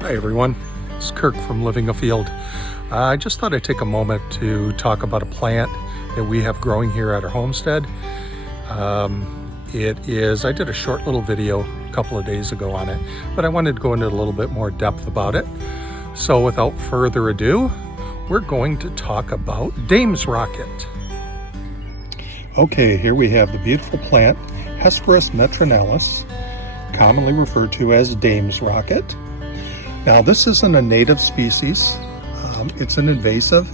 Hi everyone, it's Kirk from Living a Field. I just thought I'd take a moment to talk about a plant that we have growing here at our homestead. I did a short little video a couple of days ago on it, but I wanted to go into a little bit more depth about it. So without further ado, we're going to talk about Dame's Rocket. Okay, here we have the beautiful plant Hesperis metronalis, commonly referred to as Dame's Rocket. Now, this isn't a native species. It's an invasive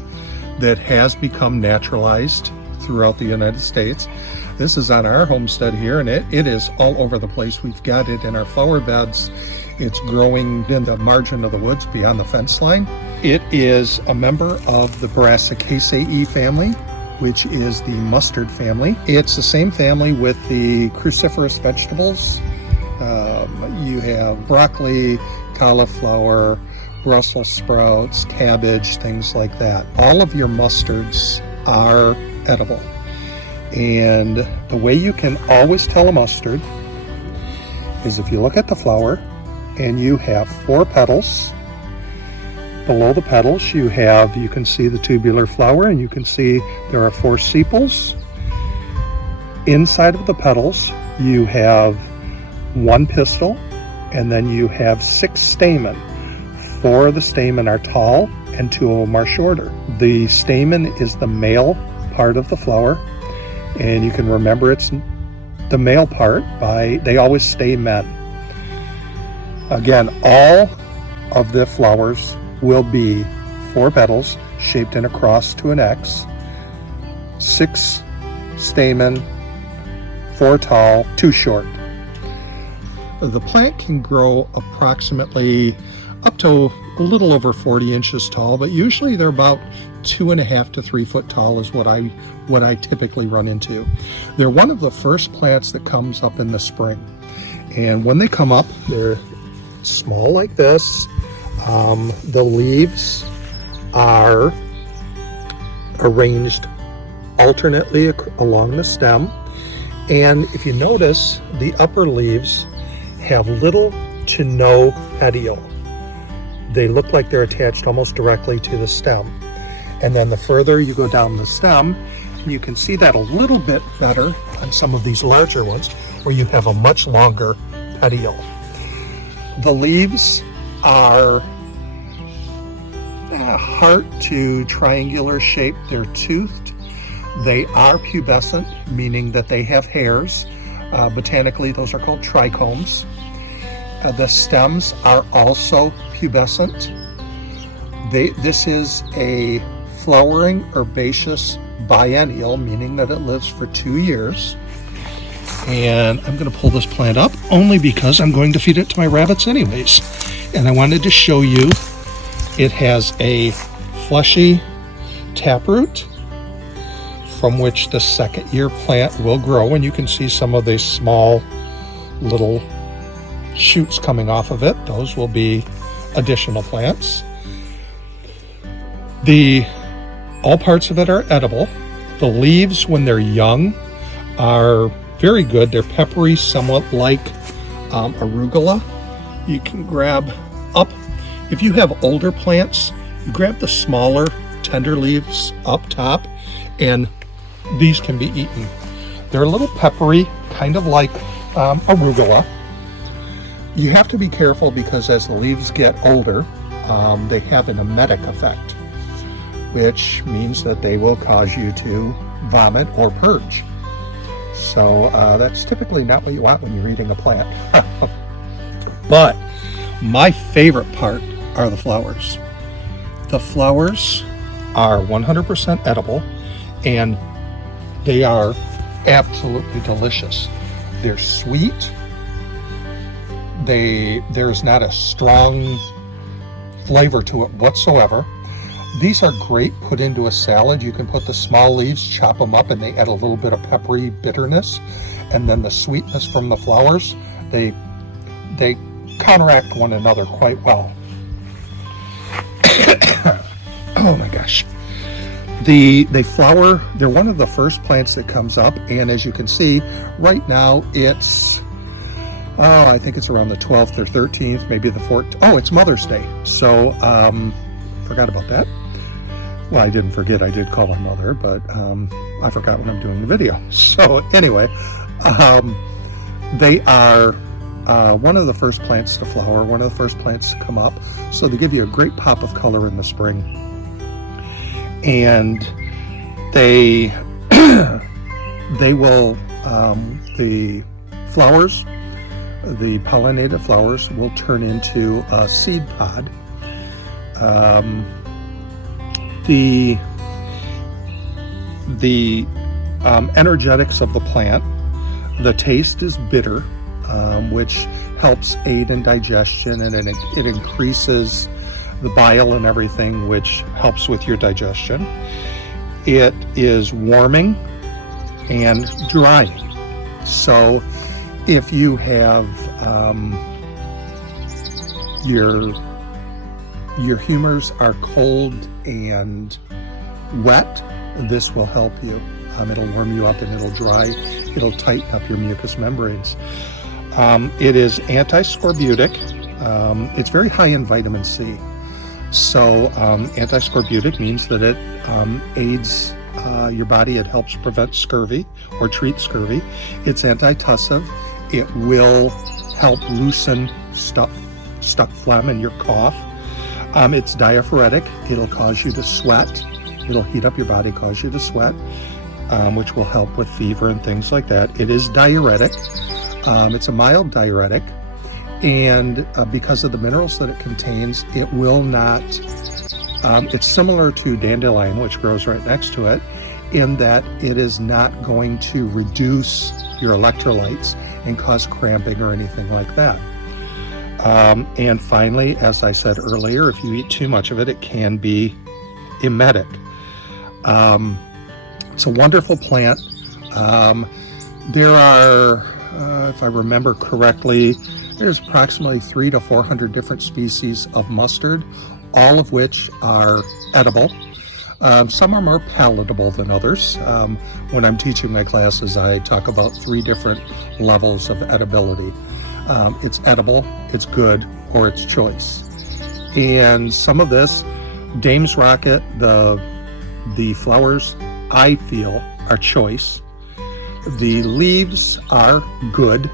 that has become naturalized throughout the United States. This is on our homestead here, and it is all over the place. We've got it in our flower beds. It's growing in the margin of the woods beyond the fence line. It is a member of the Brassicaceae family, which is the mustard family. It's the same family with the cruciferous vegetables. You have broccoli, cauliflower, Brussels sprouts, cabbage, things like that. All of your mustards are edible. And the way you can always tell a mustard is if you look at the flower and you have 4 petals. Below the petals you can see the tubular flower, and you can see there are 4 sepals. Inside of the petals you have 1 pistil, and then you have 6 stamen. 4 of the stamen are tall and 2 of them are shorter. The stamen is the male part of the flower, and you can remember it's the male part by they always stay men. Again, all of the flowers will be 4 petals shaped in a cross to an X, 6 stamen, 4 tall, 2 short. The plant can grow approximately up to a little over 40 inches tall, but usually they're about 2.5 to 3 foot tall is what I typically run into. They're one of the first plants that comes up in the spring. And when they come up, they're small like this. The leaves are arranged alternately along the stem. And if you notice, the upper leaves have little to no petiole. They look like they're attached almost directly to the stem. And then the further you go down the stem, you can see that a little bit better on some of these larger ones where you have a much longer petiole. The leaves are heart to triangular shape. They're toothed. They are pubescent, meaning that they have hairs. Botanically, those are called trichomes. The stems are also pubescent. This is a flowering herbaceous biennial, meaning that it lives for 2 years. And I'm going to pull this plant up only because I'm going to feed it to my rabbits anyways. And I wanted to show you it has a fleshy taproot from which the 2nd year plant will grow, and you can see some of the small little shoots coming off of it. Those will be additional plants. All parts of it are edible. The leaves, when they're young, are very good. They're peppery, somewhat like arugula. You can grab up. If you have older plants, you grab the smaller, tender leaves up top, and these can be eaten. They're a little peppery, kind of like arugula. You have to be careful because as the leaves get older, they have an emetic effect, which means that they will cause you to vomit or purge. So that's typically not what you want when you're eating a plant. But my favorite part are the flowers. The flowers are 100% edible, and they are absolutely delicious. They're sweet. There's not a strong flavor to it whatsoever. These are great put into a salad. You can put the small leaves, chop them up, and they add a little bit of peppery bitterness. And then the sweetness from the flowers, they counteract one another quite well. Oh my gosh. They flower. They're one of the first plants that comes up, and as you can see right now, it's Oh, I think it's around the 12th or 13th, maybe the 14th. Oh, it's Mother's Day. So, forgot about that. Well, I didn't forget, I did call my mother, but I forgot when I'm doing the video. So anyway, they are one of the first plants to flower, one of the first plants to come up. So they give you a great pop of color in the spring. And they, they will, the flowers, the pollinated flowers will turn into a seed pod. The energetics of the plant, the taste is bitter, which helps aid in digestion, and it increases the bile and everything, which helps with your digestion. It is warming and drying. So if you have your humors are cold and wet, this will help you. It'll warm you up and it'll dry. It'll tighten up your mucous membranes. It is anti-scorbutic. It's very high in vitamin C. So anti-scorbutic means that it aids your body. It helps prevent scurvy or treat scurvy. It's antitussive. It will help loosen stuck phlegm in your cough. It's diaphoretic. It'll cause you to sweat. It'll heat up your body, cause you to sweat, which will help with fever and things like that. It is diuretic. It's a mild diuretic. And because of the minerals that it contains, it will not, it's similar to dandelion, which grows right next to it, in that it is not going to reduce your electrolytes and cause cramping or anything like that. And finally, as I said earlier, if you eat too much of it, it can be emetic. It's a wonderful plant. There are, if I remember correctly, there's approximately 300 to 400 different species of mustard, all of which are edible. Some are more palatable than others. When I'm teaching my classes, I talk about 3 different levels of edibility. It's edible, it's good, or it's choice. And some of this, Dame's Rocket, the flowers, I feel, are choice. The leaves are good.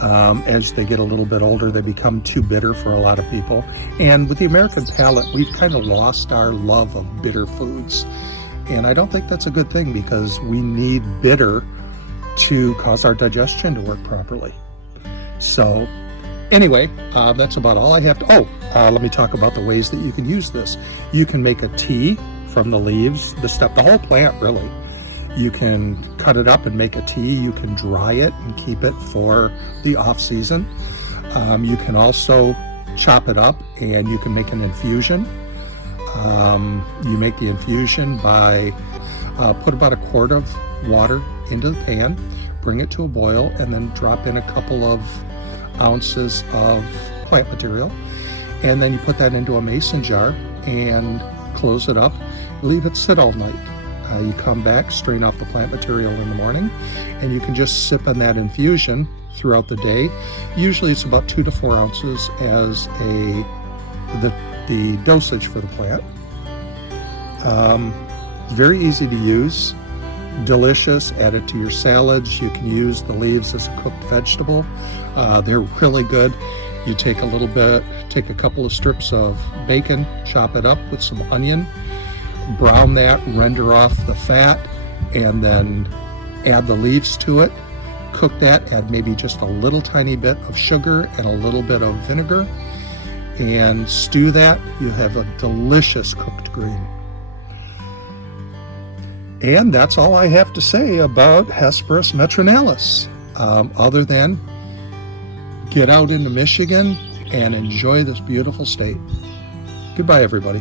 As they get a little bit older, they become too bitter for a lot of people. And with the American palate, we've kind of lost our love of bitter foods. And I don't think that's a good thing, because we need bitter to cause our digestion to work properly. So anyway, that's about all I have to, let me talk about the ways that you can use this. You can make a tea from the leaves, the whole plant really. You can cut it up and make a tea. You can dry it and keep it for the off season. You can also chop it up and you can make an infusion. You make the infusion by put about a quart of water into the pan, bring it to a boil, and then drop in a couple of ounces of plant material. And then you put that into a mason jar and close it up, leave it sit all night. You come back, strain off the plant material in the morning, and you can just sip on that infusion throughout the day. Usually it's about 2 to 4 ounces as the dosage for the plant. Very easy to use, delicious. Add it to your salads. You can use the leaves as a cooked vegetable. They're really good. You take a couple of strips of bacon, chop it up with some onion, brown that, render off the fat, and then add the leaves to it. Cook that, add maybe just a little tiny bit of sugar and a little bit of vinegar, and stew that. You have a delicious cooked green. And that's all I have to say about Hesperis metronalis, other than get out into Michigan and enjoy this beautiful state. Goodbye, everybody.